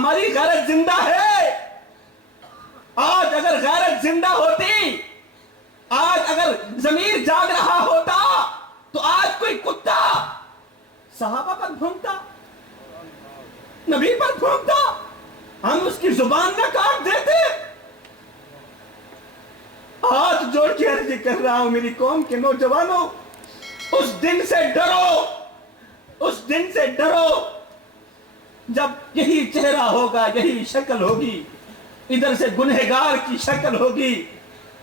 ہماری غیرت زندہ ہے. آج اگر غیرت زندہ ہوتی, آج اگر ضمیر جاگ رہا ہوتا, تو آج کوئی کتا صحابہ پر بھونکتا, نبی پر بھونکتا, ہم اس کی زبان نہ کاٹ دیتے. ہاتھ جوڑ کے عرض کر رہا ہوں میری قوم کے نوجوانوں, اس دن سے ڈرو, اس دن سے ڈرو جب یہی چہرہ ہوگا, یہی شکل ہوگی. ادھر سے گنہگار کی شکل ہوگی,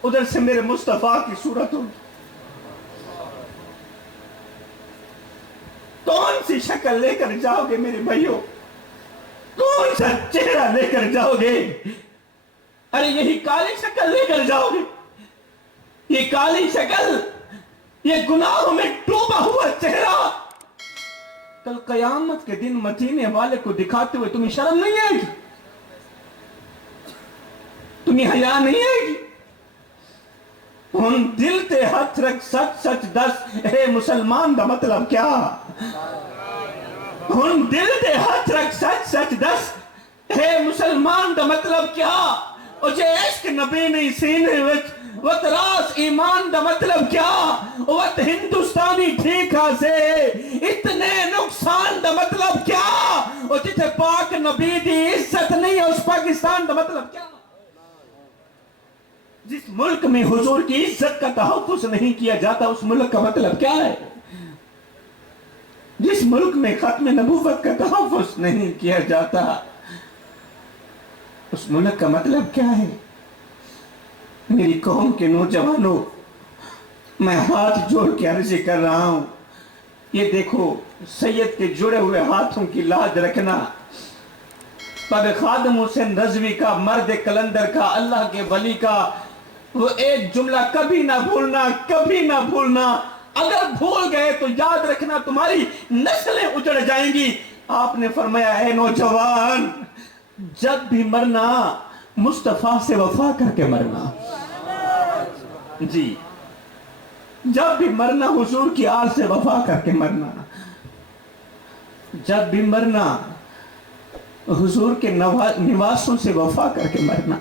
ادھر سے میرے مصطفیٰ کی صورت ہوگی. کون سی شکل لے کر جاؤ گے میرے بھائیوں؟ کون سا چہرہ لے کر جاؤ گے؟ ارے یہی کالی شکل لے کر جاؤ گے. یہ کالی شکل, یہ گناہوں میں ڈوبا ہوا چہرہ کل قیامت کے دن مدینے والے کو دکھاتے ہوئے تمہیں شرم نہیں آئے گی؟ تمہیں حیا نہیں آئے گی؟ ہن دل تے ہاتھ رکھ سچ سچ دس, اے مسلمان دا مطلب کیا؟ ہن دل تے ہاتھ رکھ سچ سچ دس, اے مسلمان دا مطلب کیا؟ او جے عشق نبی نہیں سینے وچ وت راس ایمان دا مطلب کیا؟ وت ہندوستانی ٹھیک سے اتنے نقصان دا مطلب کیا؟ او جتھے پاک نبی دی عزت نہیں ہے اس پاکستان دا مطلب کیا؟ جس ملک میں حضور کی عزت کا تحفظ نہیں کیا جاتا اس ملک کا مطلب کیا ہے؟ جس ملک میں ختم نبوت کا تحفظ نہیں کیا جاتا اس ملک کا مطلب کیا ہے؟ میری قوم کے نوجوانوں, میں ہاتھ جوڑ کے عرض کر رہا ہوں, یہ دیکھو سید کے جڑے ہوئے ہاتھوں کی لاج رکھنا. پاک خادم حسین رضوی کا, مرد کلندر کا, اللہ کے ولی کا وہ ایک جملہ کبھی نہ بھولنا, کبھی نہ بھولنا. اگر بھول گئے تو یاد رکھنا تمہاری نسلیں اجڑ جائیں گی. آپ نے فرمایا اے نوجوان, جب بھی مرنا مصطفیٰ سے وفا کر کے مرنا. جی, جب بھی مرنا حضور کی آل سے وفا کر کے مرنا. جب بھی مرنا حضور کے نواسوں سے وفا کر کے مرنا.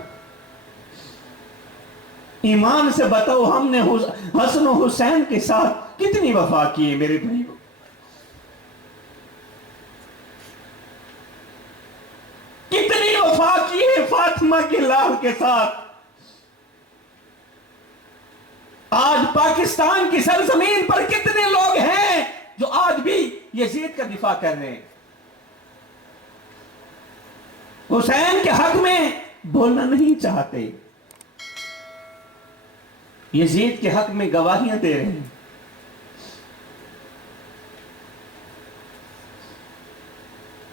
ایمان سے بتاؤ ہم نے حسن و حسین کے ساتھ کتنی وفا کی ہے میرے بھائیوں؟ کتنی وفا کی ہے فاطمہ کے لال کے ساتھ؟ آج پاکستان کی سرزمین پر کتنے لوگ ہیں جو آج بھی یزید کا دفاع کر رہے ہیں, حسین کے حق میں بولنا نہیں چاہتے, یزید کے حق میں گواہیاں دے رہے ہیں.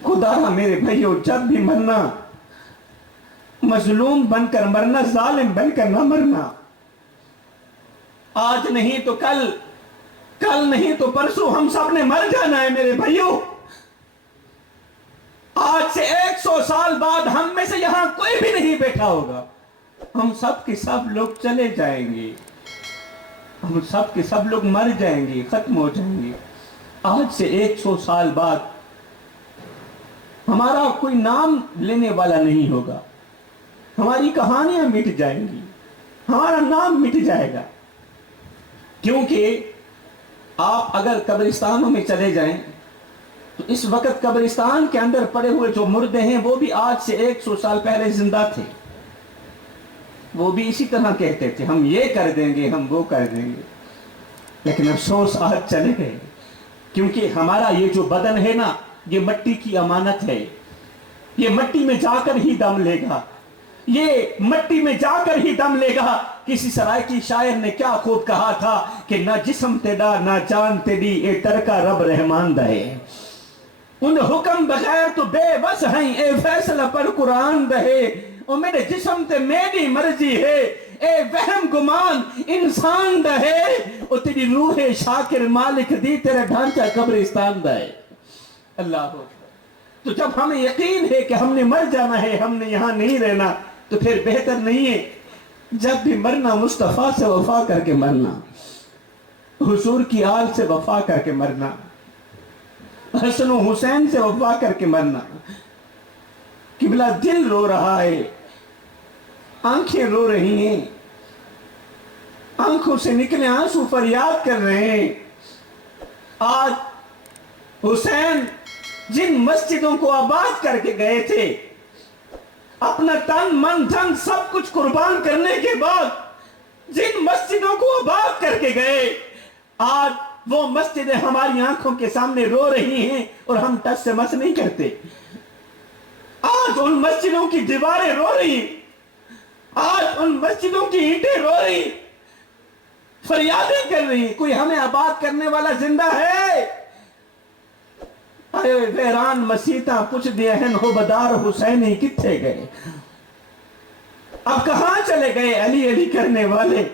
خدا میرے بھائیوں, جب بھی مرنا مظلوم بن کر مرنا, ظالم بن کر نہ مرنا. آج نہیں تو کل, کل نہیں تو پرسوں ہم سب نے مر جانا ہے میرے بھائیوں. آج سے 100 سال بعد ہم میں سے یہاں کوئی بھی نہیں بیٹھا ہوگا, ہم سب کے سب لوگ چلے جائیں گے, ہم سب کے سب لوگ مر جائیں گے, ختم ہو جائیں گے. آج سے 100 سال بعد ہمارا کوئی نام لینے والا نہیں ہوگا, ہماری کہانیاں مٹ جائیں گی, ہمارا نام مٹ جائے گا. کیونکہ آپ اگر قبرستانوں میں چلے جائیں تو اس وقت قبرستان کے اندر پڑے ہوئے جو مردے ہیں وہ بھی آج سے 100 سال پہلے زندہ تھے. وہ بھی اسی طرح کہتے تھے ہم یہ کر دیں گے, ہم وہ کر دیں گے. لیکن افسوس آج چلے گئے, کیونکہ ہمارا یہ جو بدن ہے نا, یہ مٹی کی امانت ہے. یہ مٹی میں جا کر ہی دم لے گا, یہ مٹی میں جا کر ہی دم لے گا. کسی سرائکی شاعر نے کیا خوب کہا تھا کہ نہ جسم تیرا نہ جان تیری, اے ترکا رب رحمان دہے. ان حکم بغیر تو بے بس ہیں, اے فیصلہ پر قرآن دہے. او میرے جسم تے میری مرضی ہے, اے وہم گمان انسان دہے. او تیری روح شاکر مالک دی, تیرا ڈھانچہ قبرستان دہے. اللہ اکبر. تو جب ہمیں یقین ہے کہ ہم نے مر جانا ہے, ہم نے یہاں نہیں رہنا, تو پھر بہتر نہیں ہے جب بھی مرنا مصطفیٰ سے وفا کر کے مرنا, حضور کی آل سے وفا کر کے مرنا, حسن و حسین سے وفا کر کے مرنا. قبلہ دل رو رہا ہے، آنکھیں رو رہی ہیں، آنکھوں سے نکلے آنسو فریاد کر رہے ہیں۔ آج حسین جن مسجدوں کو آباد کر کے گئے تھے، اپنا تن من دھن سب کچھ قربان کرنے کے بعد جن مسجدوں کو آباد کر کے گئے، آج وہ مسجدیں ہماری آنکھوں کے سامنے رو رہی ہیں اور ہم ٹس سے مس نہیں کرتے۔ آج ان مسجدوں کی دیواریں رو رہی ہیں، آج ان مسجدوں کی اینٹیں رو رہی ہیں، فریادیں کر رہی ہیں۔ کوئی ہمیں آباد کرنے والا زندہ ہے؟ اے ویران مسیتاں پوچھ دیا ہیں، ہو بدار حسینی کتھے گئے؟ اب کہاں چلے گئے علی علی کرنے والے؟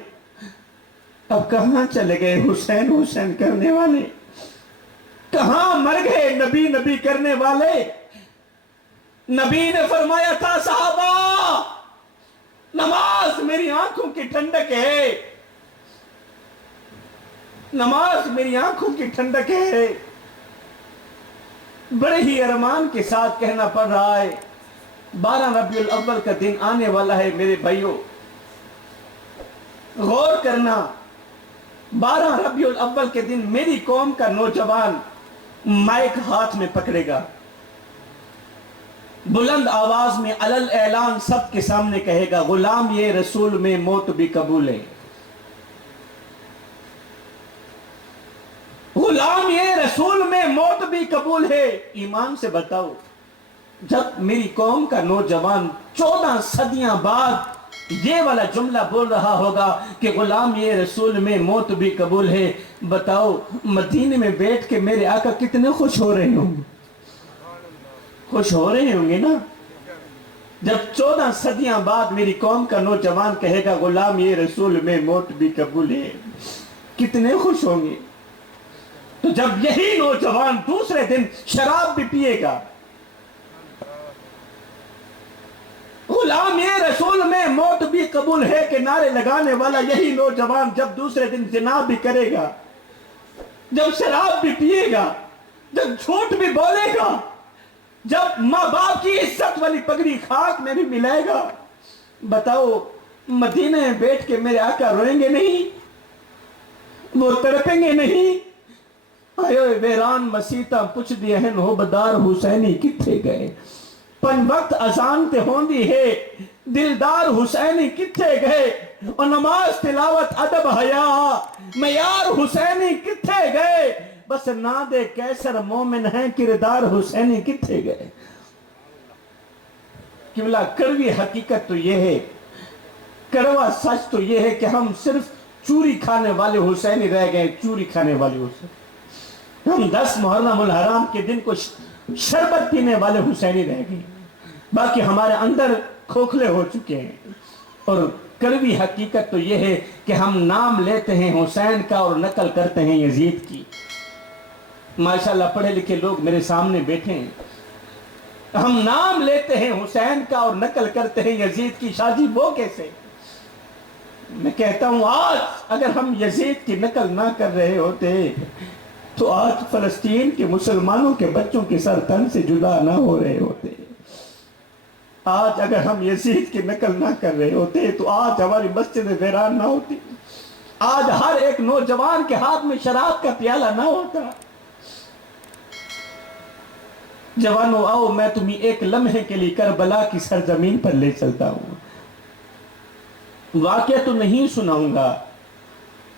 اب کہاں چلے گئے حسین حسین کرنے والے؟ کہاں مر گئے نبی نبی کرنے والے؟ نبی نے فرمایا تھا صحابہ، نماز میری آنکھوں کی ٹھنڈک ہے، نماز میری آنکھوں کی ٹھنڈک ہے۔ بڑے ہی ارمان کے ساتھ کہنا پڑ رہا ہے، 12 ربیع الاول کا دن آنے والا ہے میرے بھائیوں، غور کرنا۔ 12 ربیع الاول کے دن میری قوم کا نوجوان مائک ہاتھ میں پکڑے گا، بلند آواز میں علل اعلان سب کے سامنے کہے گا، غلام یہ رسول میں موت بھی قبول ہے، غلام یہ رسول میں موت بھی قبول ہے۔ ایمان سے بتاؤ، جب میری قوم کا نوجوان 14 صدیاں بعد یہ والا جملہ بول رہا ہوگا کہ غلام یہ رسول میں موت بھی قبول ہے، بتاؤ مدینے میں بیٹھ کے میرے آقا کتنے خوش ہو رہے ہوں گے؟ خوش ہو رہے ہوں گے نا؟ جب 14 صدیاں بعد میری قوم کا نوجوان کہے گا غلام یہ رسول میں موت بھی قبول ہے، کتنے خوش ہوں گے؟ تو جب یہی نوجوان دوسرے دن شراب بھی پیے گا، غلام یہ رسول میں موت بھی قبول ہے کہ نعرے لگانے والا یہی نوجوان جب دوسرے دن زنا بھی کرے گا، جب شراب بھی پیے گا، جب جھوٹ بھی بولے گا، جب ماں باپ کی عزت والی پگڑی خاک میں بھی ملائے گا، بتاؤ مدینہ میں بیٹھ کے میرے آقا روئیں گے نہیں؟ وہ تڑپیں گے نہیں؟ آئے ویران مسیتاں پوچھ دیے ہیں، ہو بدار حسینی کتھے گئے؟ پن وقت اذان تے ہوندی ہے، دلدار حسینی کتھے گئے؟ اور نماز تلاوت ادب حیا معیار حسینی کتھے گئے؟ بس نہ دے کیسر مومن ہیں، کردار حسینی کتھے گئے؟ قبلہ کڑوی حقیقت تو یہ ہے، کڑوا سچ تو یہ ہے کہ ہم صرف چوری کھانے والے حسینی رہ گئے، چوری کھانے والے حسین۔ ہم 10 محرم الحرام کے دن کو شربت پینے والے حسینی رہ گئے، باقی ہمارے اندر کھوکھلے ہو چکے ہیں۔ اور کڑوی حقیقت تو یہ ہے کہ ہم نام لیتے ہیں حسین کا اور نقل کرتے ہیں یزید کی۔ ماشاءاللہ پڑھے لکھے لوگ میرے سامنے بیٹھے ہیں، ہم نام لیتے ہیں حسین کا اور نقل کرتے ہیں یزید کی۔ شاہ جی وہ کیسے؟ میں کہتا ہوں آج اگر ہم یزید کی نقل نہ کر رہے ہوتے تو آج فلسطین کے مسلمانوں کے بچوں کے سر تن سے جدا نہ ہو رہے ہوتے۔ آج اگر ہم یزید کی نقل نہ کر رہے ہوتے تو آج ہماری مسجد ویران نہ ہوتی، آج ہر ایک نوجوان کے ہاتھ میں شراب کا پیالہ نہ ہوتا۔ جوانوں آؤ میں تمہیں ایک لمحے کے لیے کربلا کی سرزمین پر لے چلتا ہوں۔ واقعہ تو نہیں سناؤں گا،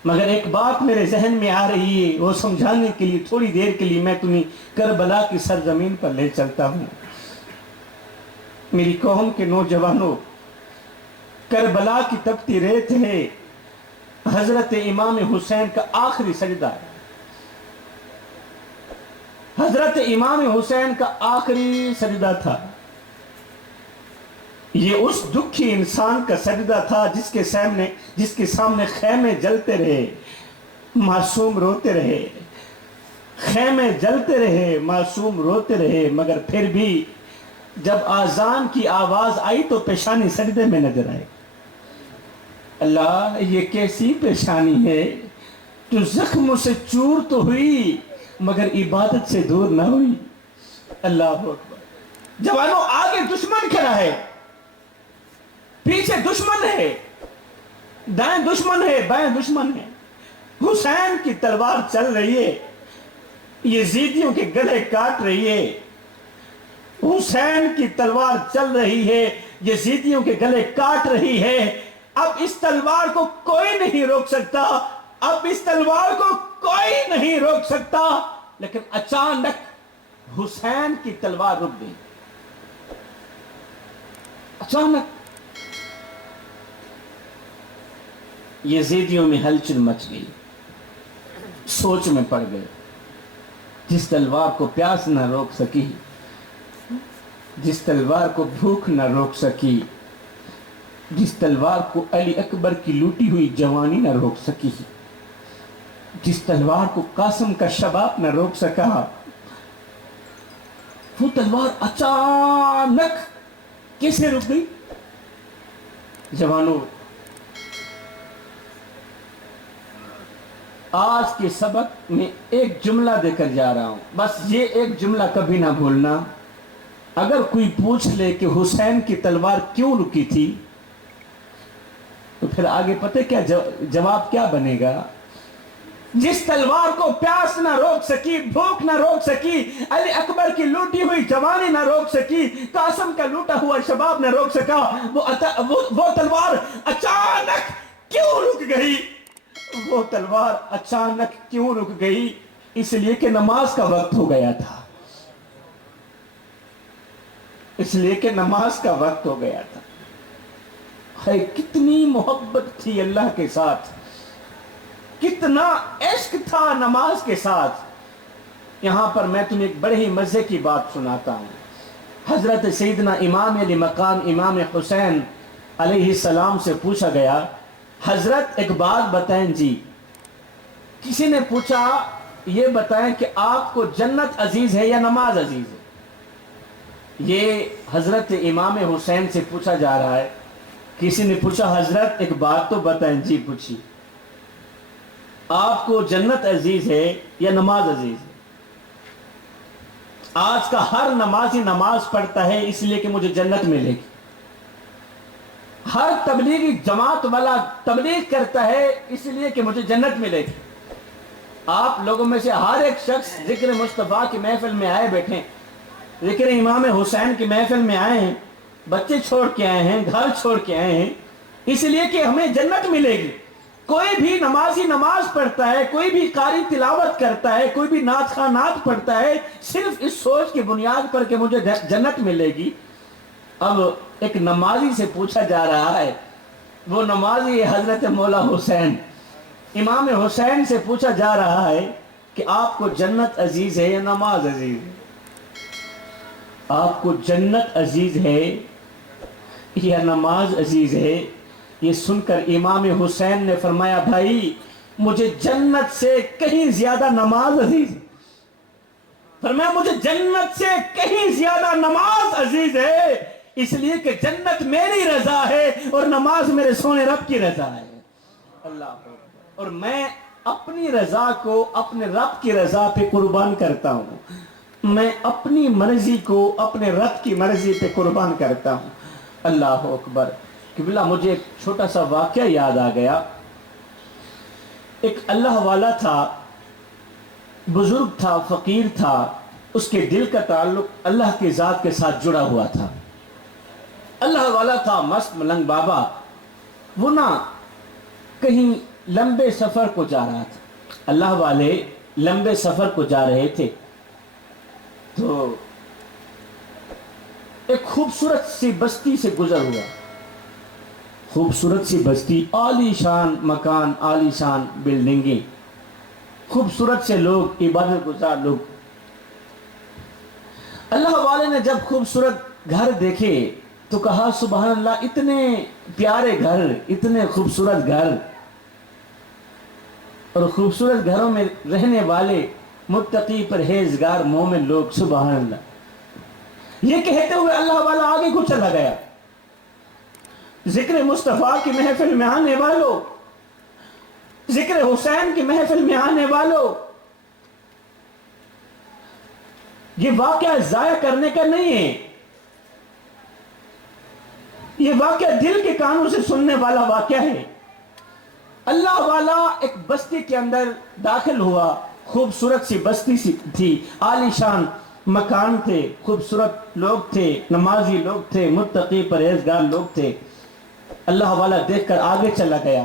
مگر ایک بات میرے ذہن میں آ رہی ہے، وہ سمجھانے کے لیے تھوڑی دیر کے لیے میں تمہیں کربلا کی سرزمین پر لے چلتا ہوں۔ میری قوم کے نوجوانوں، کربلا کی تپتی ریت ہے، حضرت امام حسین کا آخری سجدہ ہے، حضرت امام حسین کا آخری سجدہ تھا۔ یہ اس دکھی انسان کا سجدہ تھا جس کے سامنے خیمے جلتے رہے، معصوم روتے رہے، خیمے جلتے رہے، معصوم روتے رہے، مگر پھر بھی جب آذان کی آواز آئی تو پیشانی سجدے میں نظر آئے۔ اللہ یہ کیسی پیشانی ہے، تو زخموں سے چور تو ہوئی مگر عبادت سے دور نہ ہوئی۔ اللہ اکبر۔ جوانوں آگے دشمن کھڑا ہے، پیچھے دشمن ہے، دائیں دشمن ہے، بائیں دشمن ہے، حسین کی تلوار چل رہی ہے، یزیدیوں کے گلے کاٹ رہی ہے، حسین کی تلوار چل رہی ہے، یزیدیوں کے گلے کاٹ رہی ہے۔ اب اس تلوار کو کوئی نہیں روک سکتا، اب اس تلوار کو کوئی نہیں روک سکتا، لیکن اچانک حسین کی تلوار رک گئی، اچانک یزیدیوں میں ہلچل مچ گئی، سوچ میں پڑ گئے۔ جس تلوار کو پیاس نہ روک سکی، جس تلوار کو بھوک نہ روک سکی، جس تلوار کو علی اکبر کی لوٹی ہوئی جوانی نہ روک سکی، جس تلوار کو قاسم کا شباب نہ روک سکا، وہ تلوار اچانک کیسے رک گئی؟ جوانوں، آج کے سبق میں ایک جملہ دے کر جا رہا ہوں، بس یہ ایک جملہ کبھی نہ بھولنا۔ اگر کوئی پوچھ لے کہ حسین کی تلوار کیوں رکی تھی، تو پھر آگے پتہ کیا جواب کیا بنے گا؟ جس تلوار کو پیاس نہ روک سکی، بھوک نہ روک سکی، علی اکبر کی لوٹی ہوئی جوانی نہ روک سکی، قاسم کا لوٹا ہوا شباب نہ روک سکا، وہ تلوار اچانک کیوں رک گئی؟ وہ تلوار اچانک کیوں رک گئی؟ اس لیے کہ نماز کا وقت ہو گیا تھا، اس لیے کہ نماز کا وقت ہو گیا تھا۔ ہے کتنی محبت تھی اللہ کے ساتھ، کتنا عشق تھا نماز کے ساتھ۔ یہاں پر میں تمہیں ایک بڑے ہی مزے کی بات سناتا ہوں۔ حضرت سیدنا امام علی مقام امام حسین علیہ السلام سے پوچھا گیا، حضرت ایک بات بتائیں جی۔ کسی نے پوچھا یہ بتائیں کہ آپ کو جنت عزیز ہے یا نماز عزیز ہے؟ یہ حضرت امام حسین سے پوچھا جا رہا ہے۔ کسی نے پوچھا حضرت ایک بات تو بتائیں جی، پوچھی آپ کو جنت عزیز ہے یا نماز عزیز ہے؟ آج کا ہر نمازی نماز پڑھتا ہے اس لیے کہ مجھے جنت ملے گی، ہر تبلیغی جماعت والا تبلیغ کرتا ہے اس لیے کہ مجھے جنت ملے گی۔ آپ لوگوں میں سے ہر ایک شخص ذکر مصطفیٰ کی محفل میں آئے بیٹھے، ذکر امام حسین کی محفل میں آئے ہیں، بچے چھوڑ کے آئے ہیں، گھر چھوڑ کے آئے ہیں، اس لیے کہ ہمیں جنت ملے گی۔ کوئی بھی نمازی نماز پڑھتا ہے، کوئی بھی قاری تلاوت کرتا ہے، کوئی بھی نعت خواہ نعت پڑھتا ہے صرف اس سوچ کی بنیاد پر کہ مجھے جنت ملے گی۔ اب ایک نمازی سے پوچھا جا رہا ہے، وہ نمازی حضرت مولا حسین، امام حسین سے پوچھا جا رہا ہے کہ آپ کو جنت عزیز ہے یا نماز عزیز ہے؟ آپ کو جنت عزیز ہے یا نماز عزیز ہے؟ یہ سن کر امام حسین نے فرمایا بھائی مجھے جنت سے کہیں زیادہ نماز عزیز ہے۔ فرمایا مجھے جنت سے کہیں زیادہ نماز عزیز ہے، اس لیے کہ جنت میری رضا ہے اور نماز میرے سونے رب کی رضا ہے۔ اللہ، اور میں اپنی رضا کو اپنے رب کی رضا پہ قربان کرتا ہوں، میں اپنی مرضی کو اپنے رب کی مرضی پہ قربان کرتا ہوں۔ اللہ اکبر۔ قبلہ مجھے ایک چھوٹا سا واقعہ یاد آ گیا۔ ایک اللہ والا تھا، بزرگ تھا، فقیر تھا، اس کے دل کا تعلق اللہ کی ذات کے ساتھ جڑا ہوا تھا۔ اللہ والا تھا، مست ملنگ بابا۔ وہ نہ کہیں لمبے سفر کو جا رہا تھا، اللہ والے لمبے سفر کو جا رہے تھے، تو ایک خوبصورت سی بستی سے گزر ہوا، خوبصورت سی بستی، عالی شان مکان، عالی شان بلڈنگیں، خوبصورت سے لوگ، عبادت گزار لوگ۔ اللہ والے نے جب خوبصورت گھر دیکھے تو کہا سبحان اللہ، اتنے پیارے گھر، اتنے خوبصورت گھر، اور خوبصورت گھروں میں رہنے والے متقی پرہیزگار مومن لوگ، سبحان اللہ۔ یہ کہتے ہوئے اللہ والا آگے کو چلا گیا، ذکر مصطفیٰ کی محفل میں آنے والوں، ذکر حسین کی محفل میں آنے والوں، یہ واقعہ ضائع کرنے کا نہیں ہے، یہ واقعہ دل کے کانوں سے سننے والا واقعہ ہے۔ اللہ والا ایک بستی کے اندر داخل ہوا، خوبصورت سی بستی سی تھی، عالی شان مکان تھے، خوبصورت لوگ تھے، نمازی لوگ تھے، متقی پرہیزگار لوگ تھے۔ اللہ والا دیکھ کر آگے چلا گیا۔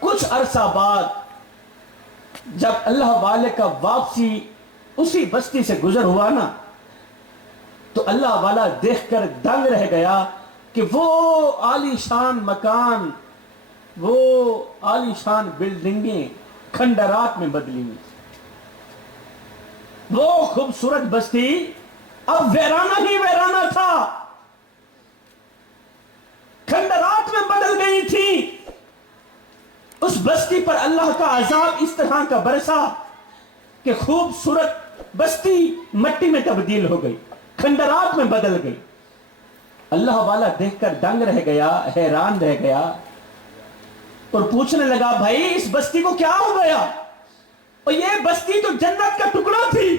کچھ عرصہ بعد جب اللہ والے کا واپسی اسی بستی سے گزر ہوا نا، تو اللہ والا دیکھ کر دنگ رہ گیا کہ وہ عالی شان مکان، وہ عالی شان بلڈنگیں کھنڈرات میں بدلی ہوئی، وہ خوبصورت بستی اب ویرانہ ہی ویرانہ تھا، کھنڈرات میں بدل گئی تھی۔ اس بستی پر اللہ کا عذاب اس طرح کا برسا کہ خوبصورت بستی مٹی میں تبدیل ہو گئی، کھنڈرات میں بدل گئی۔ اللہ والا دیکھ کر دنگ رہ گیا، حیران رہ گیا، اور پوچھنے لگا بھائی اس بستی کو کیا ہو گیا؟ اور یہ بستی تو جنت کا ٹکڑا تھی،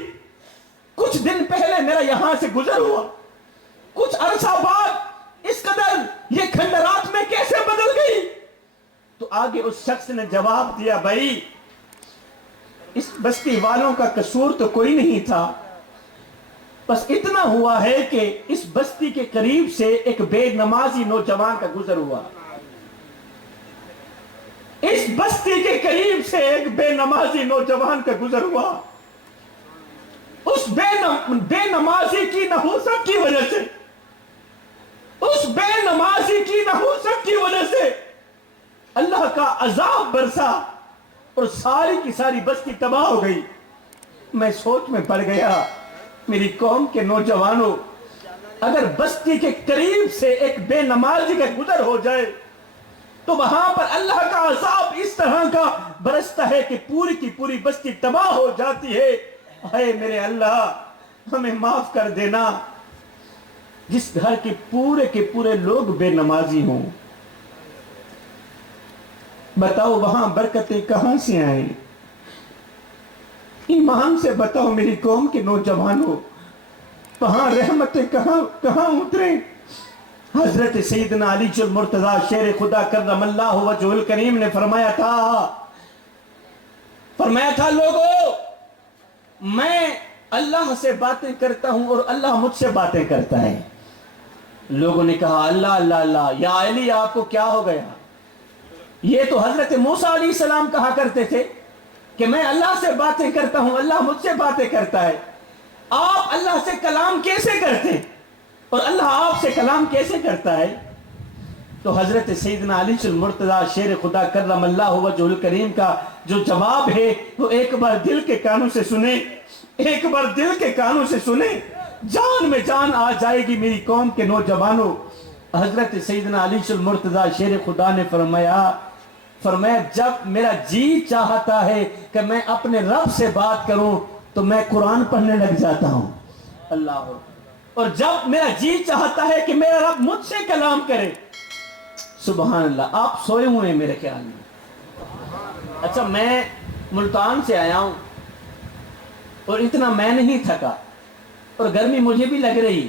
کچھ دن پہلے میرا یہاں سے گزر ہوا، کچھ عرصہ بعد اس قدر یہ کھنڈرات میں کیسے بدل گئی؟ تو آگے اس شخص نے جواب دیا بھائی اس بستی والوں کا قصور تو کوئی نہیں تھا، بس اتنا ہوا ہے کہ اس بستی کے قریب سے ایک بے نمازی نوجوان کا گزر ہوا، اس بستی کے قریب سے ایک بے نمازی نوجوان کا گزر ہوا، اس بے نمازی کی نحوست کی وجہ سے، اس بے نمازی کی نحوست کی وجہ سے اللہ کا عذاب برسا اور ساری کی ساری بستی تباہ ہو گئی۔ میں سوچ میں پڑ گیا میری قوم کے نوجوانوں، اگر بستی کے قریب سے ایک بے نمازی کا گزر ہو جائے تو وہاں پر اللہ کا عذاب اس طرح کا برستا ہے کہ پوری کی پوری بستی تباہ ہو جاتی ہے۔ اے میرے اللہ ہمیں معاف کر دینا، جس گھر کے پورے لوگ بے نمازی ہوں، بتاؤ وہاں برکتیں کہاں سے آئیں؟ ایمان سے بتاؤ میری قوم کے نوجوانوں، وہاں رحمتیں کہاں اتریں؟ حضرت سیدنا علی المرتضیٰ شیر خدا کرم اللہ وجہہ الکریم نے فرمایا تھا لوگو میں اللہ سے باتیں کرتا ہوں اور اللہ مجھ سے باتیں کرتا ہے۔ لوگوں نے کہا اللہ اللہ اللہ، یا علی آپ کو کیا ہو گیا؟ یہ تو حضرت موسیٰ علیہ السلام کہا کرتے تھے کہ میں اللہ سے باتیں کرتا ہوں، اللہ مجھ سے باتیں کرتا ہے۔ آپ اللہ سے کلام کیسے کرتے اور اللہ آپ سے کلام کیسے کرتا ہے؟ تو حضرت سیدنا علی المرتضیٰ شیر خدا کرم اللہ وجہہ الکریم کا جو جواب ہے وہ ایک بار دل کے کانوں سے سنیں، ایک بار دل کے کانوں سے سنیں، جان میں جان آ جائے گی میری قوم کے نوجوانوں۔ حضرت سیدنا علی المرتضیٰ شیر خدا نے فرمایا جب میرا جی چاہتا ہے کہ میں اپنے رب سے بات کروں تو میں قرآن پڑھنے لگ جاتا ہوں، اللہ، اور جب میرا جی چاہتا ہے کہ میرا رب مجھ سے کلام کرے، سبحان اللہ۔ آپ سوئے ہوئے ہیں میرے خیال میں۔ اچھا میں ملتان سے آیا ہوں اور اتنا میں نہیں تھکا، اور گرمی مجھے بھی لگ رہی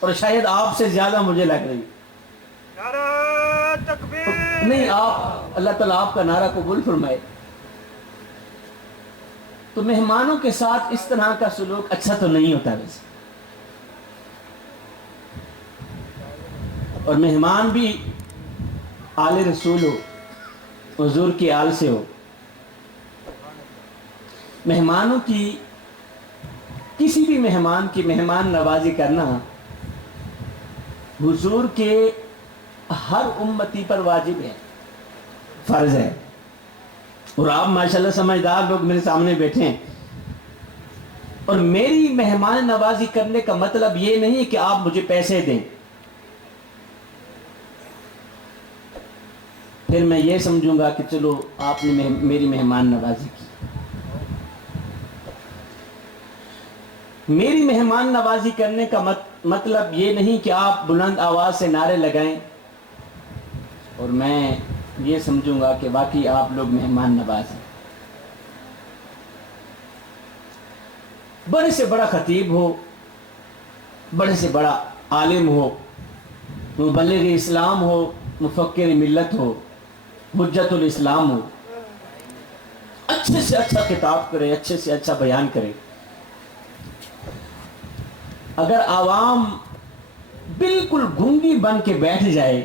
اور شاید آپ سے زیادہ مجھے لگ رہی نہیں، آپ اللہ تعالیٰ آپ کا نعرہ قبول فرمائے۔ تو مہمانوں کے ساتھ اس طرح کا سلوک اچھا تو نہیں ہوتا ویسے، اور مہمان بھی آل رسول ہو، حضور کی آل سے ہو، مہمانوں کی کسی بھی مہمان کی مہمان نوازی کرنا حضور کے ہر امتی پر واجب ہے، فرض ہے۔ اور آپ ماشاءاللہ سمجھدار لوگ میرے سامنے بیٹھے ہیں، اور میری مہمان نوازی کرنے کا مطلب یہ نہیں کہ آپ مجھے پیسے دیں، پھر میں یہ سمجھوں گا کہ چلو آپ نے میری مہمان نوازی کی۔ میری مہمان نوازی کرنے کا مطلب یہ نہیں کہ آپ بلند آواز سے نعرے لگائیں اور میں یہ سمجھوں گا کہ واقعی آپ لوگ مہمان نواز ہیں۔ بڑے سے بڑا خطیب ہو، بڑے سے بڑا عالم ہو، مبلغ اسلام ہو، مفکر ملت ہو، حجت الاسلام ہو، اچھے سے اچھا خطاب کرے، اچھے سے اچھا بیان کرے، اگر عوام بالکل گنگی بن کے بیٹھ جائے،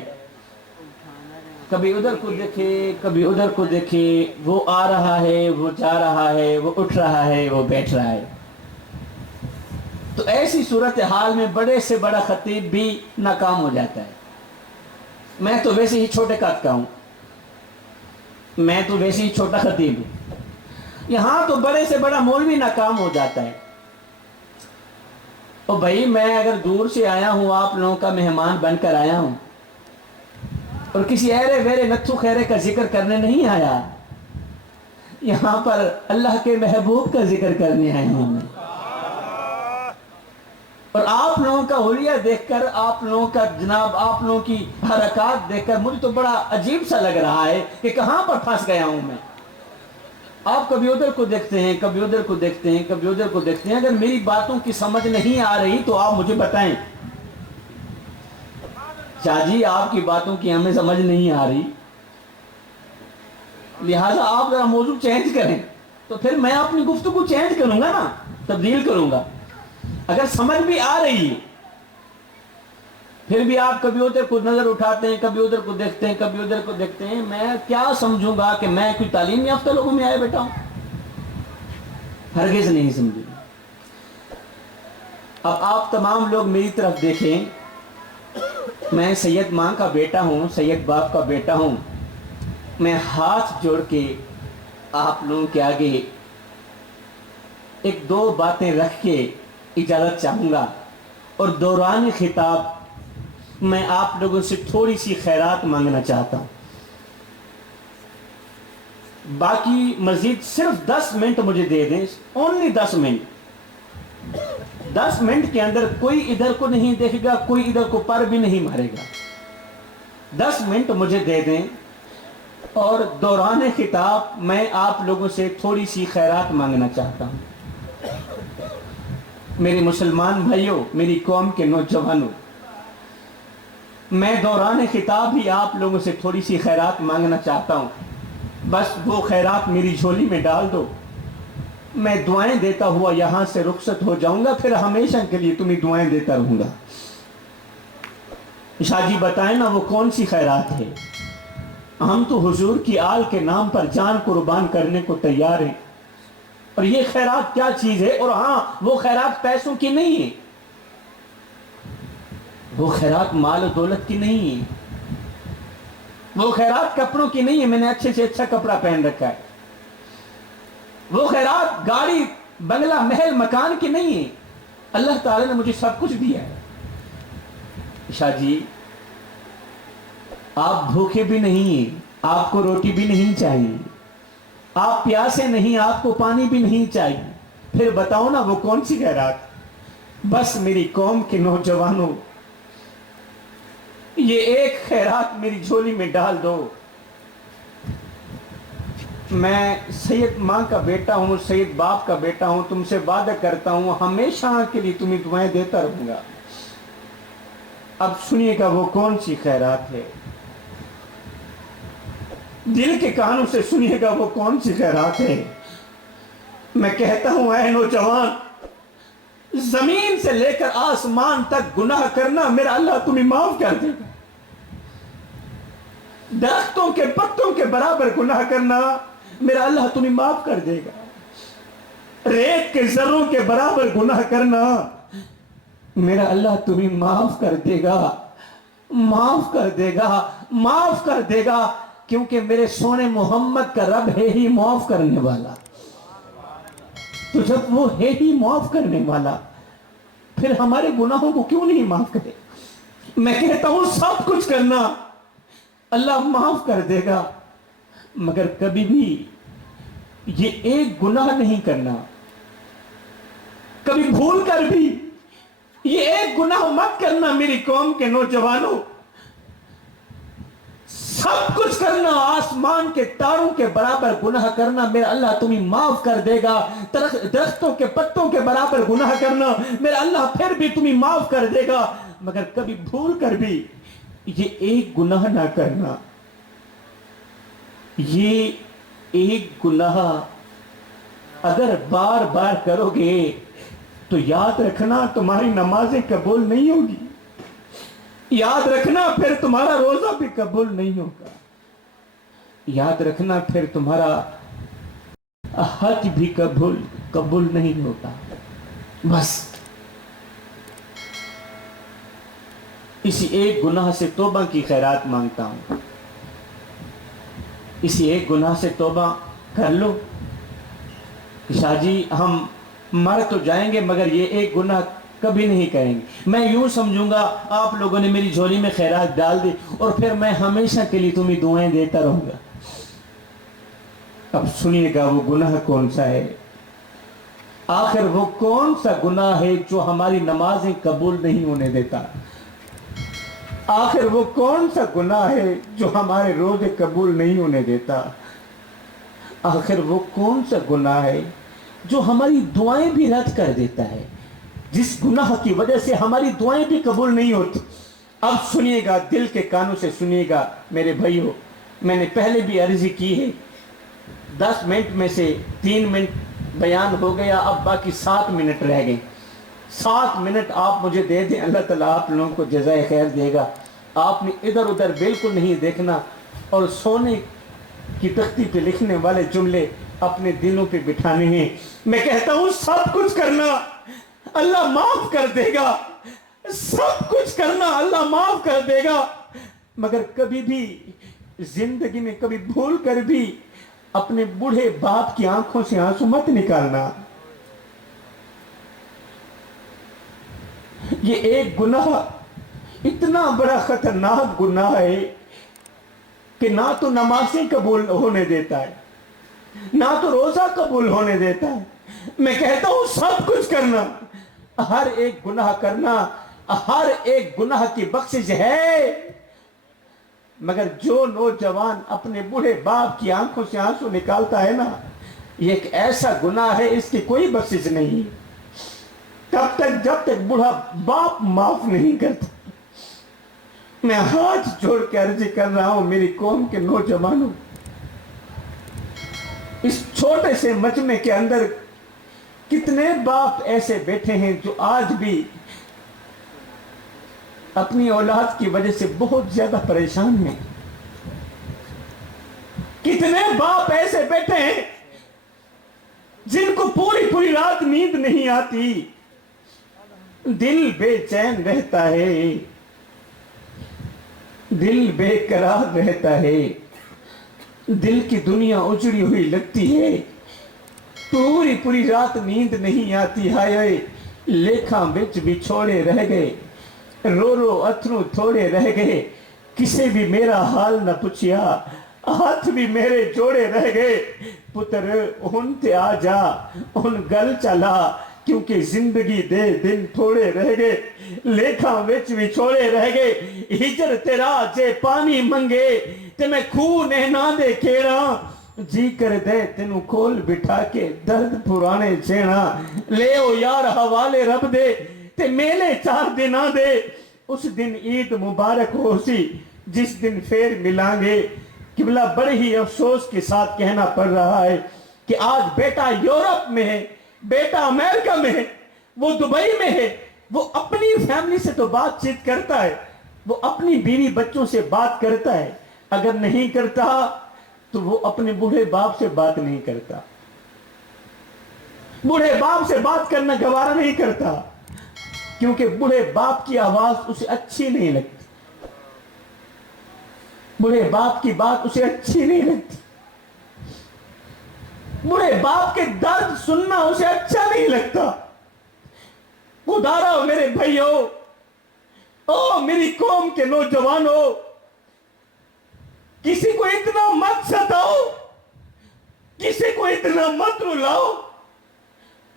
کبھی ادھر کو دیکھے کبھی ادھر کو دیکھے، وہ آ رہا ہے، وہ جا رہا ہے، وہ اٹھ رہا ہے، وہ بیٹھ رہا ہے، تو ایسی صورتحال میں بڑے سے بڑا خطیب بھی ناکام ہو جاتا ہے۔ میں تو ویسے ہی چھوٹے قد کا ہوں، میں تو ویسے ہی چھوٹا خطیب ہوں، یہاں تو بڑے سے بڑا مولوی ناکام ہو جاتا ہے۔ اور بھائی میں اگر دور سے آیا ہوں، آپ لوگوں کا مہمان بن کر آیا ہوں، اور کسی ایرے ویرے نتھو خیرے کا ذکر کرنے نہیں آیا، یہاں پر اللہ کے محبوب کا ذکر کرنے آیا ہوں میں۔ اور آپ لوگوں کا حلیہ دیکھ کر، آپ لوگوں کا جناب، آپ لوگوں کی حرکات دیکھ کر مجھے تو بڑا عجیب سا لگ رہا ہے کہ کہاں پر پھنس گیا ہوں میں۔ آپ کبھی ادھر کو دیکھتے ہیں، کبھی ادھر کو دیکھتے ہیں، کبھی ادھر کو دیکھتے ہیں، اگر میری باتوں کی سمجھ نہیں آ رہی تو آپ مجھے بتائیں، شاہ جی آپ کی باتوں کی ہمیں سمجھ نہیں آ رہی، لہٰذا آپ ذرا موضوع چینج کریں، تو پھر میں اپنی گفتگو چینج کروں گا نا، تبدیل کروں گا۔ اگر سمجھ بھی آ رہی ہے پھر بھی آپ کبھی ادھر کو نظر اٹھاتے ہیں، کبھی ادھر کو دیکھتے ہیں، کبھی ادھر کو دیکھتے ہیں، میں کیا سمجھوں گا کہ میں کوئی تعلیم یافتہ لوگوں میں آئے بیٹھا ہوں؟ ہرگز نہیں سمجھوں۔ اب آپ تمام لوگ میری طرف دیکھیں، میں سید ماں کا بیٹا ہوں، سید باپ کا بیٹا ہوں، میں ہاتھ جوڑ کے آپ لوگوں کے آگے ایک دو باتیں رکھ کے اجازت چاہوں گا، اور دوران خطاب میں آپ لوگوں سے تھوڑی سی خیرات مانگنا چاہتا ہوں۔ باقی مزید صرف 10 منٹ مجھے دے دیں، اونلی 10 منٹ۔ 10 منٹ کے اندر کوئی ادھر کو نہیں دیکھے گا، کوئی ادھر کو پر بھی نہیں مارے گا۔ 10 منٹ مجھے دے دیں، اور دوران خطاب میں آپ لوگوں سے تھوڑی سی خیرات مانگنا چاہتا ہوں۔ میرے مسلمان بھائیوں، میری قوم کے نوجوانوں، میں دوران خطاب ہی آپ لوگوں سے تھوڑی سی خیرات مانگنا چاہتا ہوں، بس وہ خیرات میری جھولی میں ڈال دو، میں دعائیں دیتا ہوا یہاں سے رخصت ہو جاؤں گا، پھر ہمیشہ کے لیے تمہیں دعائیں دیتا رہوں گا۔ شاہ جی بتائیں نا وہ کون سی خیرات ہے؟ ہم تو حضور کی آل کے نام پر جان قربان کرنے کو تیار ہیں، اور یہ خیرات کیا چیز ہے؟ اور ہاں، وہ خیرات پیسوں کی نہیں ہے، وہ خیرات مال و دولت کی نہیں ہے، وہ خیرات کپڑوں کی نہیں ہے، میں نے اچھے سے اچھا کپڑا پہن رکھا ہے، وہ خیرات گاڑی بنگلہ محل مکان کی نہیں ہے، اللہ تعالی نے مجھے سب کچھ دیا ہے۔ شاہ جی آپ بھوکے بھی نہیں ہیں، آپ کو روٹی بھی نہیں چاہیے، آپ پیاسے نہیں، آپ کو پانی بھی نہیں چاہیے، پھر بتاؤ نا وہ کون سی خیرات؟ بس میری قوم کے نوجوانوں، یہ ایک خیرات میری جھولی میں ڈال دو۔ میں سید ماں کا بیٹا ہوں، سید باپ کا بیٹا ہوں، تم سے وعدہ کرتا ہوں ہمیشہ کے لیے تمہیں دعائیں دیتا رہوں گا۔ اب سنیے گا وہ کون سی خیرات ہے، دل کے کانوں سے سنیے گا وہ کون سی خیرات ہے۔ میں کہتا ہوں اے نوجوان، زمین سے لے کر آسمان تک گناہ کرنا میرا اللہ تمہیں معاف کر دے گا۔ درختوں کے پتوں کے برابر گناہ کرنا میرا اللہ تمہیں معاف کر دے گا۔ ریت کے ذروں کے برابر گناہ کرنا میرا اللہ تمہیں معاف کر دے گا، معاف کر دے گا، معاف کر دے گا، کیونکہ میرے سونے محمد کا رب ہے ہی معاف کرنے والا۔ تو جب وہ ہے ہی معاف کرنے والا، پھر ہمارے گناہوں کو کیوں نہیں معاف کرے؟ میں کہتا ہوں سب کچھ کرنا اللہ معاف کر دے گا، مگر کبھی بھی یہ ایک گناہ نہیں کرنا، کبھی بھول کر بھی یہ ایک گناہ مت کرنا میری قوم کے نوجوانوں۔ سب کچھ کرنا، آسمان کے تاروں کے برابر گناہ کرنا میرا اللہ تمہیں معاف کر دے گا۔ درختوں کے پتوں کے برابر گناہ کرنا میرا اللہ پھر بھی تمہیں معاف کر دے گا، مگر کبھی بھول کر بھی یہ ایک گناہ نہ کرنا، یہ ایک گناہ اگر بار بار کرو گے تو یاد رکھنا تمہاری نمازیں قبول نہیں ہوگی، یاد رکھنا پھر تمہارا روزہ بھی قبول نہیں ہوگا، یاد رکھنا پھر تمہارا حج بھی قبول نہیں ہوگا۔ بس اسی ایک گناہ سے توبہ کی خیرات مانگتا ہوں، اسی ایک گناہ سے توبہ کر لو کہ شاہ جی ہم مر تو جائیں گے مگر یہ ایک گناہ کبھی نہیں کریں گے۔ میں یوں سمجھوں گا آپ لوگوں نے میری جھولی میں خیرات ڈال دی اور پھر میں ہمیشہ کے لیے تمہیں دعائیں دیتا رہوں گا۔ اب سنیے گا وہ گناہ کون سا ہے، آخر وہ کون سا گناہ ہے جو ہماری نمازیں قبول نہیں ہونے دیتا، آخر وہ کون سا گناہ ہے جو ہمارے روزے قبول نہیں ہونے دیتا، آخر وہ کون سا گناہ ہے جو ہماری دعائیں بھی رد کر دیتا ہے، جس گناہ کی وجہ سے ہماری دعائیں بھی قبول نہیں ہوتی۔ اب سنیے گا، دل کے کانوں سے سنیے گا میرے بھائیو، میں نے پہلے بھی عرض کی ہے، 10 منٹ میں سے 3 منٹ بیان ہو گیا، اب باقی 7 منٹ رہ گئے۔ 7 منٹ آپ مجھے دے دیں، اللہ تعالیٰ آپ لوگوں کو جزائے خیر دے گا۔ آپ نے ادھر ادھر بالکل نہیں دیکھنا اور سونے کی تختی پہ لکھنے والے جملے اپنے دلوں پہ بٹھانے ہیں۔ میں کہتا ہوں سب کچھ کرنا اللہ معاف کر دے گا، سب کچھ کرنا اللہ معاف کر دے گا، مگر کبھی بھی زندگی میں کبھی بھول کر بھی اپنے بوڑھے باپ کی آنکھوں سے آنسو مت نکالنا۔ یہ ایک گناہ اتنا بڑا خطرناک گناہ ہے کہ نہ تو نمازیں قبول ہونے دیتا ہے، نہ تو روزہ قبول ہونے دیتا ہے۔ میں کہتا ہوں سب کچھ کرنا، ہر ایک گناہ کرنا، ہر ایک گناہ کی بخشش ہے، مگر جو نوجوان اپنے بوڑھے باپ کی آنکھوں سے آنسو نکالتا ہے نا، یہ ایک ایسا گناہ ہے اس کی کوئی بخشش نہیں، تب تک جب تک بوڑھا باپ معاف نہیں کرتا۔ میں ہاتھ جوڑ کے عرض کر رہا ہوں میری قوم کے نوجوانوں، اس چھوٹے سے مجمع کے اندر کتنے باپ ایسے بیٹھے ہیں جو آج بھی اپنی اولاد کی وجہ سے بہت زیادہ پریشان ہیں، کتنے باپ ایسے بیٹھے ہیں جن کو پوری پوری رات نیند نہیں آتی، دل بے چین رہتا ہے، دل بے قرار رہتا ہے، دل کی دنیا اجڑی ہوئی لگتی ہے، پوری پوری رات نیند نہیں آتی، ہائے لیکھاں بچ بھی چھوڑے رہ گئے، رو رو اتھرو تھوڑے رہ گئے، کسے بھی میرا حال نہ پوچھیا، ہاتھ بھی میرے جوڑے رہ گئے، پتر ان تے آ جا ان گل چلا، کیونکہ زندگی دے دن تھوڑے رہ گئے، لیکھاں وچ بھی چھوڑے رہ گئے، ہجر تیرا جے پانی منگے تے میں خونے نہ دے کھیڑا، جی کر دے تینوں کھول بٹھا کے درد پرانے چھیڑا، لے او یار حوالے رب دے تے میلے 4 دن آ دے، اس دن عید مبارک ہو سی جس دن پھر ملائیں گے۔ قبلہ بڑے ہی افسوس کے ساتھ کہنا پڑ رہا ہے کہ آج بیٹا یورپ میں ہے، بیٹا امریکہ میں ہے، وہ دبئی میں ہے، وہ اپنی فیملی سے تو بات چیت کرتا ہے، وہ اپنی بیوی بچوں سے بات کرتا ہے، اگر نہیں کرتا تو وہ اپنے بوڑھے باپ سے بات نہیں کرتا، بوڑھے باپ سے بات کرنا گوارا نہیں کرتا، کیونکہ بوڑھے باپ کی آواز اسے اچھی نہیں لگتی، بوڑھے باپ کی بات اسے اچھی نہیں لگتی، بوڑھے باپ کے درد سننا اسے اچھا نہیں لگتا۔ خدارا میرے بھائیو، او میری قوم کے نوجوانوں، کسی کو اتنا مت ستاؤ، کسی کو اتنا مت رلاؤ،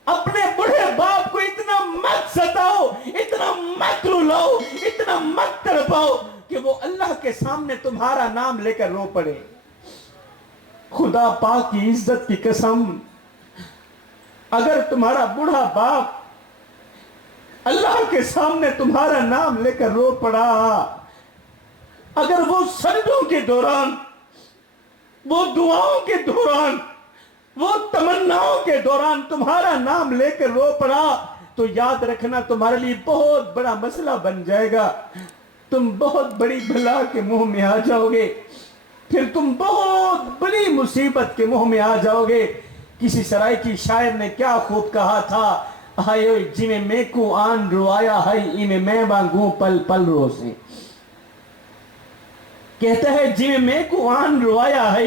اپنے بڑے باپ کو اتنا مت ستاؤ، اتنا مت رلاؤ، اتنا مت تڑپاؤ کہ وہ اللہ کے سامنے تمہارا نام لے کر رو پڑے۔ خدا پاک کی عزت کی قسم، اگر تمہارا بوڑھا باپ اللہ کے سامنے تمہارا نام لے کر رو پڑا اگر وہ سجدوں کے دوران، وہ دعاؤں کے دوران، وہ تمناؤں کے دوران تمہارا نام لے کر رو پڑا تو یاد رکھنا تمہارے لیے بہت بڑا مسئلہ بن جائے گا، تم بہت بڑی بلا کے منہ میں آ جاؤ گے، پھر تم بہت بڑی مصیبت کے منہ میں آ جاؤ گے۔ کسی سرائیکی شاعر نے کیا خوب کہا تھا، ہائے جی میں کو آن روایا ہے میں مانگوں پل پل روزیں، کہتا ہے جی میں کو آن روایا ہے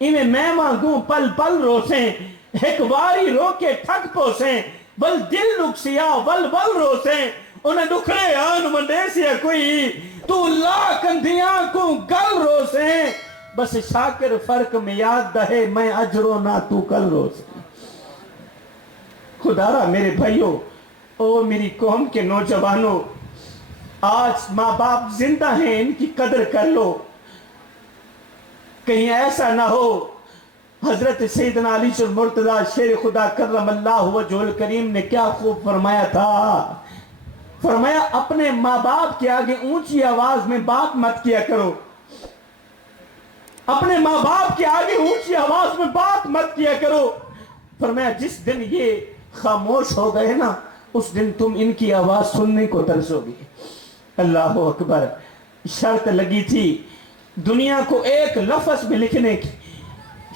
میں مانگوں پل پل روزیں، ایک واری رو کے ٹھک پوسیں بل دل لکسیا ول ول روزیں، انہیں دکھڑے آن منڈیسیا کوئی تو لا کندیاں کو گل روزیں، بس شاکر فرق میں یاد دہے میں اجرو نہ تو کل روزیں۔ خدا را میرے بھائیوں، او میری قوم کے نوجوانوں، آج ماں باپ زندہ ہیں، ان کی قدر کر لو، کہیں ایسا نہ ہو۔ حضرت سیدنا علی المرتضیٰ شیر خدا کرم اللہ وجہ الکریم نے کیا خوب فرمایا تھا، فرمایا اپنے ماں باپ کے آگے اونچی آواز میں بات مت کیا کرو، اپنے ماں باپ کے آگے اونچی آواز میں بات مت کیا کرو، فرمایا جس دن یہ خاموش ہو گئے نا اس دن تم ان کی آواز سننے کو ترسو گے۔ اللہ اکبر۔ شرط لگی تھی دنیا کو ایک لفظ میں لکھنے کی،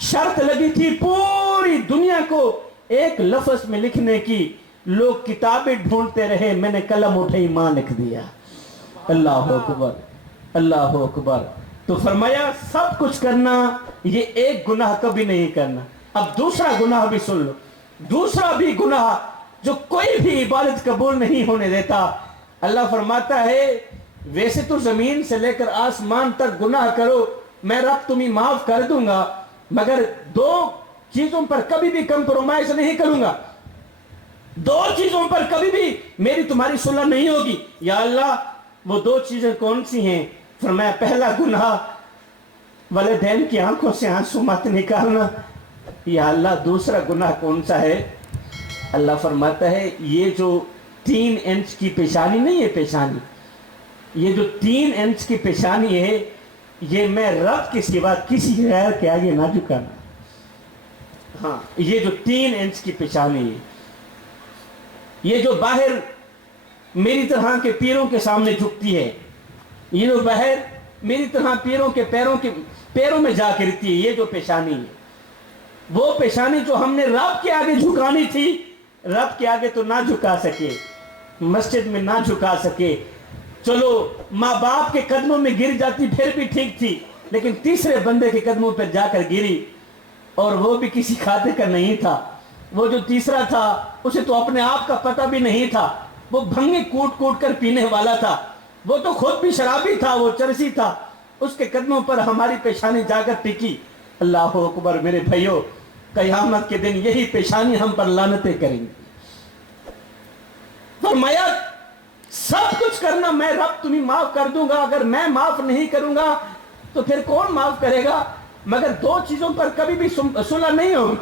شرط لگی تھی پوری دنیا کو ایک لفظ میں لکھنے کی، لوگ کتابیں ڈھونڈتے رہے، میں نے قلم اٹھائی ماں لکھ دیا۔ اللہ اکبر، اللہ اکبر۔ تو فرمایا سب کچھ کرنا، یہ ایک گناہ کبھی نہیں کرنا۔ اب دوسرا گناہ بھی سن لو، دوسرا بھی گناہ جو کوئی بھی عبادت قبول نہیں ہونے دیتا۔ اللہ فرماتا ہے ویسے تو زمین سے لے کر آسمان تک گناہ کرو میں رب تمہیں معاف کر دوں گا، مگر دو چیزوں پر کبھی بھی کمپرومائز نہیں کروں گا، دو چیزوں پر کبھی بھی میری تمہاری صلح نہیں ہوگی۔ یا اللہ وہ دو چیزیں کون سی ہیں؟ فرمایا پہلا گناہ والدین کی آنکھوں سے آنسو مت نکالنا۔ یا اللہ دوسرا گناہ کون سا ہے؟ اللہ فرماتا ہے یہ جو 3 انچ کی پیشانی نہیں ہے، پیشانی یہ جو 3 انچ کی پیشانی ہے یہ میں رب کے سوا کسی غیر کے آگے نہ جھکانا۔ ہاں یہ جو 3 انچ کی پیشانی ہے، یہ جو باہر میری طرح کے پیروں کے سامنے جھکتی ہے، یہ جو باہر میری طرح پیروں کے پیروں میں جا گرتی ہے، یہ جو پیشانی ہے، وہ پیشانی جو ہم نے رب کے آگے جھکانی تھی، رب کے آگے تو نہ جھکا سکے، مسجد میں نہ جھکا سکے، چلو ماں باپ کے قدموں میں گر جاتی پھر بھی ٹھیک تھی، لیکن تیسرے بندے کے قدموں پر جا کر گری، اور وہ بھی کسی کھاتے کا نہیں تھا، وہ جو تیسرا تھا اسے تو اپنے آپ کا پتہ بھی نہیں تھا، وہ بھنگے کوٹ کوٹ کر پینے والا تھا، وہ تو خود بھی شرابی تھا، وہ چرسی تھا، اس کے قدموں پر ہماری پیشانی جا کر ٹکی۔ اللہ اکبر۔ میرے بھائیوں قیامت کے دن یہی پیشانی ہم پر لعنتیں کریں گی۔ فرمایا سب کچھ کرنا میں رب تمہیں معاف کر دوں گا، اگر میں معاف نہیں کروں گا تو پھر کون معاف کرے گا؟ مگر دو چیزوں پر کبھی بھی صلح نہیں ہوگی،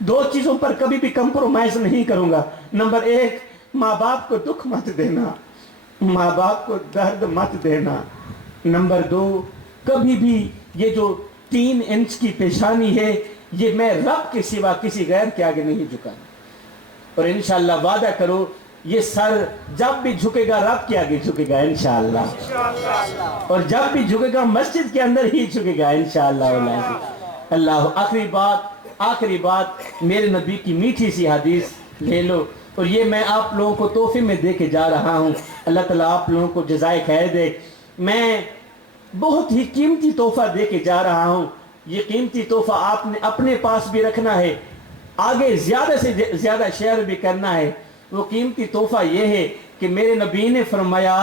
دو چیزوں پر کبھی بھی کمپرومائز نہیں کروں گا۔ نمبر 1 ماں باپ کو دکھ مت دینا، ماں باپ کو درد مت دینا۔ نمبر 2 کبھی بھی یہ جو 3 انچ کی پیشانی ہے یہ میں رب کے سوا کسی غیر کے آگے نہیں جھکانا، اور انشاءاللہ وعدہ کرو یہ سر جب بھی جھکے گا رب کے آگے جھکے گا انشاءاللہ، اور جب بھی جھکے گا مسجد کے اندر ہی جھکے گا انشاءاللہ۔ اللہ آخری بات میرے نبی کی میٹھی سی حدیث لے لو، اور یہ میں آپ لوگوں کو تحفے میں دے کے جا رہا ہوں، اللہ تعالیٰ آپ لوگوں کو جزائے خیر دے۔ میں بہت ہی قیمتی تحفہ دے کے جا رہا ہوں، یہ قیمتی تحفہ آپ نے اپنے پاس بھی رکھنا ہے، آگے زیادہ سے زیادہ شیئر بھی کرنا ہے۔ وہ قیمتی تحفہ یہ ہے کہ میرے نبی نے فرمایا،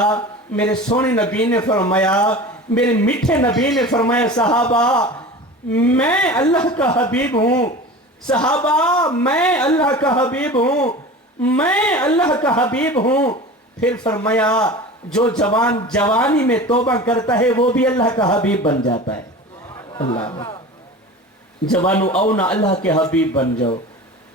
میرے سونے نبی نے فرمایا، میرے میٹھے نبی نے فرمایا صحابہ میں اللہ کا حبیب ہوں، صحابہ میں اللہ کا حبیب ہوں، میں اللہ کا حبیب ہوں۔ پھر فرمایا جو جوان جوانی میں توبہ کرتا ہے وہ بھی اللہ کا حبیب بن جاتا ہے۔ اللہ جوانو او نہ اللہ کے حبیب بن جاؤ،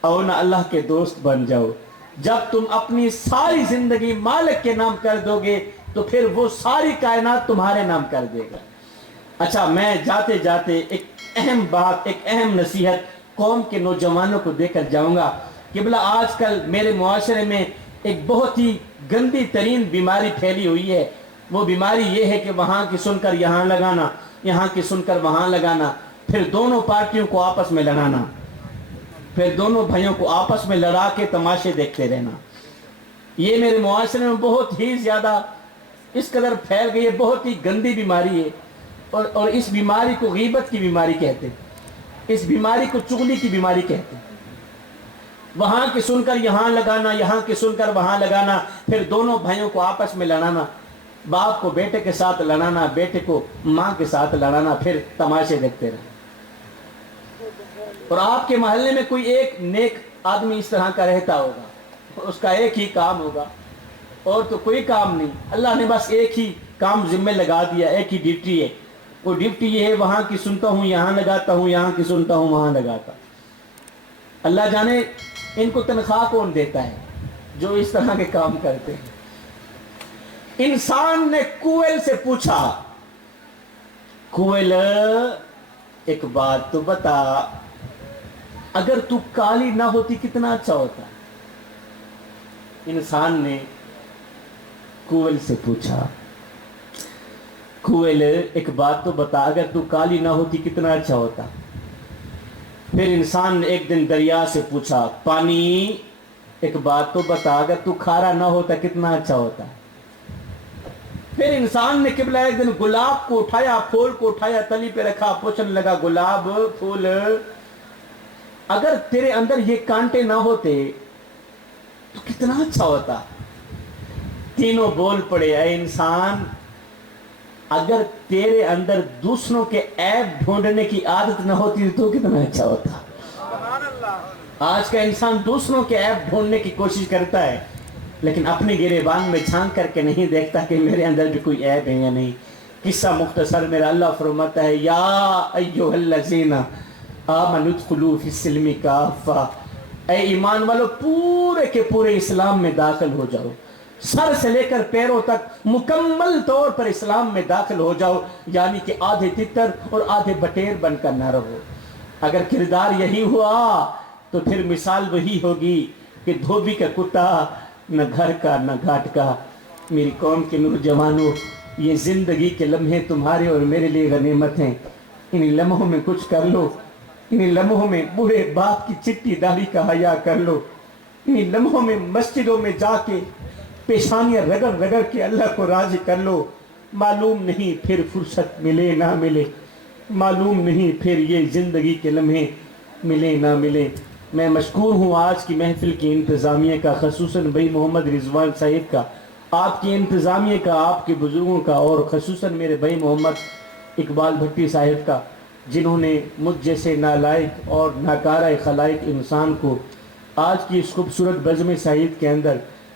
او نہ اللہ کے دوست بن جاؤ۔ جب تم اپنی ساری زندگی مالک کے نام کر دو گے تو پھر وہ ساری کائنات تمہارے نام کر دے گا۔ اچھا، میں جاتے جاتے ایک اہم بات، ایک اہم نصیحت قوم کے نوجوانوں کو دے کر جاؤں گا۔ قبلہ آج کل میرے معاشرے میں ایک بہت ہی گندی ترین بیماری پھیلی ہوئی ہے۔ وہ بیماری یہ ہے کہ وہاں کی سن کر یہاں لگانا، یہاں کی سن کر وہاں لگانا، پھر دونوں پارٹیوں کو آپس میں لڑانا، پھر دونوں بھائیوں کو آپس میں لڑا کے تماشے دیکھتے رہنا۔ یہ میرے معاشرے میں بہت ہی زیادہ اس قدر پھیل گئی ہے، بہت ہی گندی بیماری ہے، اور اس بیماری کو غیبت کی بیماری کہتے ہیں، اس بیماری کو چغلی کی بیماری کہتے ہیں۔ وہاں کی سن کر یہاں لگانا، یہاں کی سن کر وہاں لگانا، پھر دونوں بھائیوں کو آپس میں لڑانا، باپ کو بیٹے کے ساتھ لڑانا، بیٹے کو ماں کے ساتھ لڑانا، پھر تماشے دیکھتے رہنا۔ اور آپ کے محلے میں کوئی ایک نیک آدمی اس طرح کا رہتا ہوگا، اس کا ایک ہی کام ہوگا، اور تو کوئی کام نہیں، اللہ نے بس ایک ہی کام ذمہ لگا دیا، ایک ہی ڈیوٹی ہے، وہ ڈیوٹی یہ ہے وہاں کی سنتا ہوں یہاں لگاتا ہوں، یہاں کی سنتا ہوں وہاں لگاتا ہوں۔ اللہ جانے ان کو تنخواہ کون دیتا ہے جو اس طرح کے کام کرتے ہیں۔ انسان نے کوئل سے پوچھا، کوئل ایک بات تو بتا، اگر تو کالی نہ ہوتی کتنا اچھا ہوتا۔ انسان نے کوئل سے پوچھا، کوئل ایک بات تو بتا، اگر تو کالی نہ ہوتی کتنا اچھا ہوتا۔ پھر انسان نے ایک دن دریا سے پوچھا، پانی ایک بات تو بتا، اگر تو کھارا نہ ہوتا کتنا اچھا ہوتا۔ پھر انسان نے قبلہ ایک دن گلاب کو اٹھایا، پھول کو اٹھایا، تلی پہ رکھا، پوچھنے لگا، گلاب پھول اگر تیرے اندر یہ کانٹے نہ ہوتے تو کتنا اچھا ہوتا۔ تینوں بول پڑے، اے انسان، اگر تیرے اندر دوسروں کے عیب ڈھونڈنے کی عادت نہ ہوتی تو کتنا اچھا ہوتا۔ آج کا انسان دوسروں کے عیب ڈھونڈنے کی کوشش کرتا ہے، لیکن اپنے گریبان میں جھانک کر کے نہیں دیکھتا کہ میرے اندر بھی کوئی عیب ہے یا نہیں۔ قصہ مختصر میرا، اللہ فرماتا ہے، یا ایھا الذین آمنوا ادخلوا فی السلم کافہ، اے ایمان والو پورے کے پورے اسلام میں داخل ہو جاؤ، سر سے لے کر پیروں تک مکمل طور پر اسلام میں داخل ہو جاؤ، یعنی کہ آدھے تتر اور آدھے بٹیر بن کر نہ رہو۔ اگر کردار یہی ہوا تو پھر مثال وہی ہوگی کہ دھوبی کا کتا، نہ گھر کا نہ گھاٹ کا۔ میری قوم کے نوجوانوں، یہ زندگی کے لمحے تمہارے اور میرے لیے غنیمت ہیں، انہی لمحوں میں کچھ کر لو، انہی لمحوں میں بوڑھے باپ کی چٹی داڑھی کا حیا کر لو، انہی لمحوں میں مسجدوں میں جا کے پیشانیاں رگڑ رگڑ کے اللہ کو راضی کر لو۔ معلوم نہیں پھر فرصت ملے نہ ملے، معلوم نہیں پھر یہ زندگی کے لمحے ملے نہ ملے۔ میں مشکور ہوں آج کی محفل کی انتظامیہ کا، خصوصاً بھائی محمد رضوان صاحب کا، آپ کی انتظامیہ کا، آپ کے بزرگوں کا، اور خصوصاً میرے بھائی محمد اقبال بھٹی صاحب کا، جنہوں نے مجھ جیسے نالائق اور ناکارہ خلائق انسان کو آج کی اس خوبصورت بزم سعید کے اندر